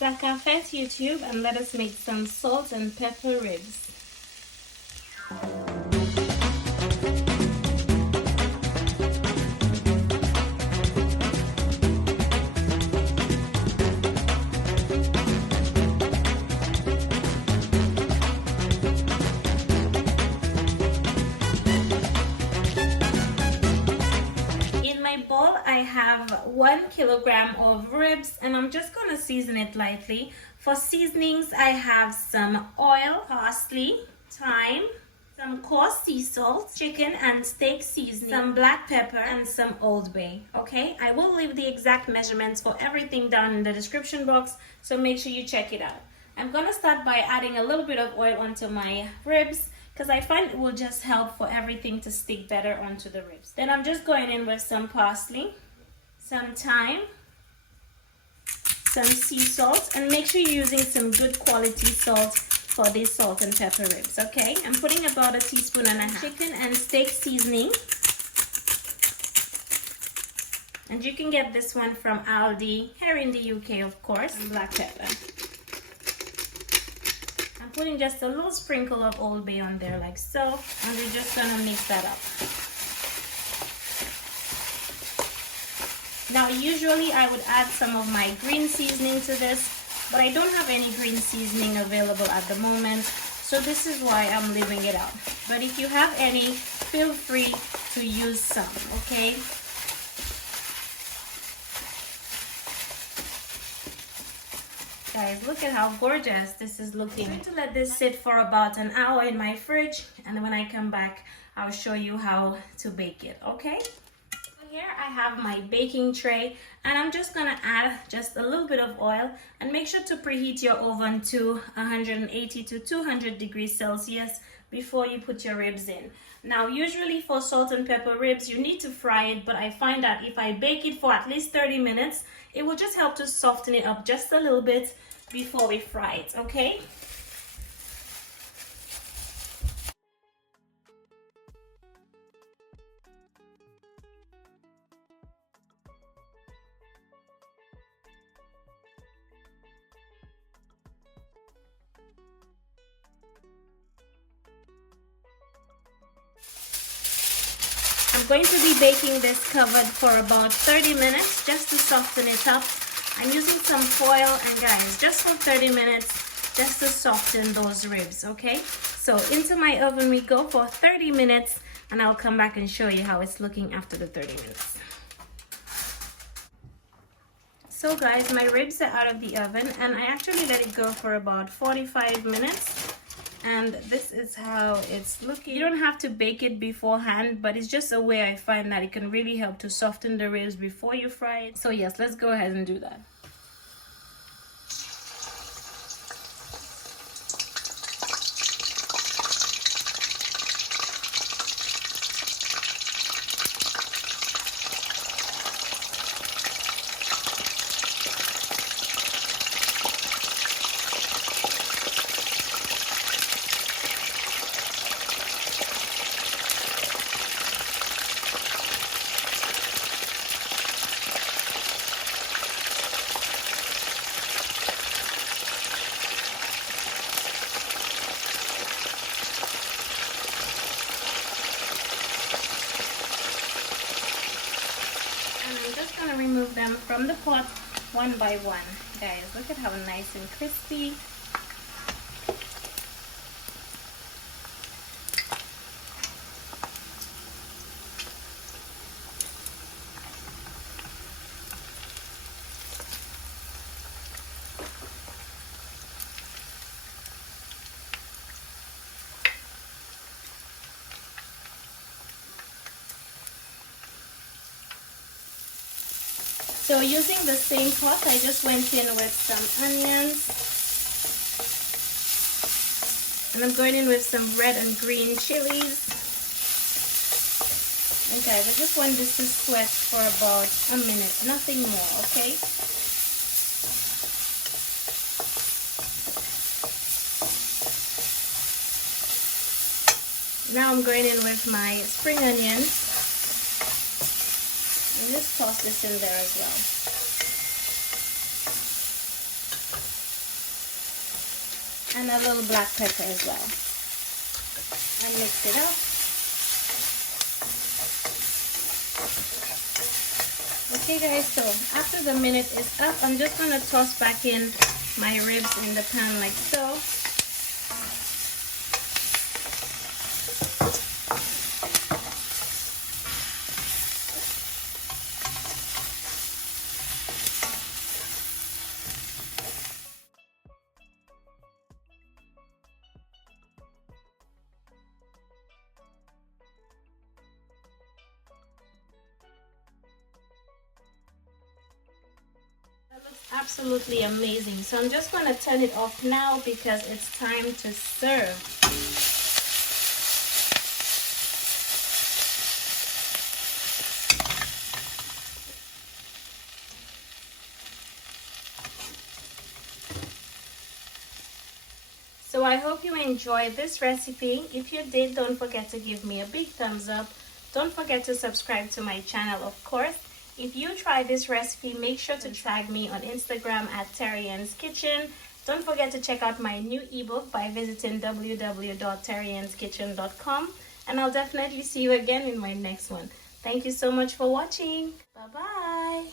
Zakafet YouTube, and let us make some salt and pepper ribs. Bowl, I have 1 kilogram of ribs, and I'm just gonna season it lightly. For seasonings, I have some oil, parsley, thyme, some coarse sea salt, chicken and steak seasoning, some black pepper, and some Old Bay. Okay, I will leave the exact measurements for everything down in the description box, so make sure you check it out. I'm gonna start by adding a little bit of oil onto my ribs, because I find it will just help for everything to stick better onto the ribs. Then I'm just going in with some parsley, some thyme, some sea salt, and make sure you're using some good quality salt for these salt and pepper ribs, okay? I'm putting about 1.5 teaspoons. Chicken and steak seasoning. And you can get this one from Aldi, here in the UK, of course. And black pepper. Putting just a little sprinkle of Old Bay on there like so, and we're just gonna mix that up. Now usually I would add some of my green seasoning to this, but I don't have any green seasoning available at the moment, so this is why I'm leaving it out. But if you have any, feel free to use some, okay? Guys, look at how gorgeous this is looking. I'm going to let this sit for about an hour in my fridge, and when I come back, I'll show you how to bake it, okay? So here I have my baking tray, and I'm just gonna add just a little bit of oil, and make sure to preheat your oven to 180 to 200 degrees Celsius before you put your ribs in. Now, usually for salt and pepper ribs, you need to fry it, but I find that if I bake it for at least 30 minutes, it will just help to soften it up just a little bit before we fry it, okay? I'm going to be baking this covered for about 30 minutes just to soften it up. I'm using some foil, and guys, just for 30 minutes just to soften those ribs, okay? So into my oven we go for 30 minutes, and I'll come back and show you how it's looking after the 30 minutes. So guys, my ribs are out of the oven, and I actually let it go for about 45 minutes. And this is how it's looking. You don't have to bake it beforehand, but it's just a way I find that it can really help to soften the ribs before you fry it. So yes, let's go ahead and do that. Remove them from the pot one by one. Guys, look at how nice and crispy. So using the same pot, I just went in with some onions, and I'm going in with some red and green chilies. And guys, I just want this to sweat for about a minute, nothing more, okay? Now I'm going in with my spring onions. And just toss this in there as well. and a little black pepper as well. And mix it up. Okay guys, so after the minute is up, I'm just going to toss back in my ribs in the pan like so. That looks absolutely amazing. So I'm just going to turn it off now because it's time to serve. So I hope you enjoyed this recipe. If you did, don't forget to give me a big thumbs up. Don't forget to subscribe to my channel, of course. If you try this recipe, make sure to tag me on Instagram at TERRI-ANN'S Kitchen. Don't forget to check out my new ebook by visiting www.terriannskitchen.com. And I'll definitely see you again in my next one. Thank you so much for watching. Bye-bye.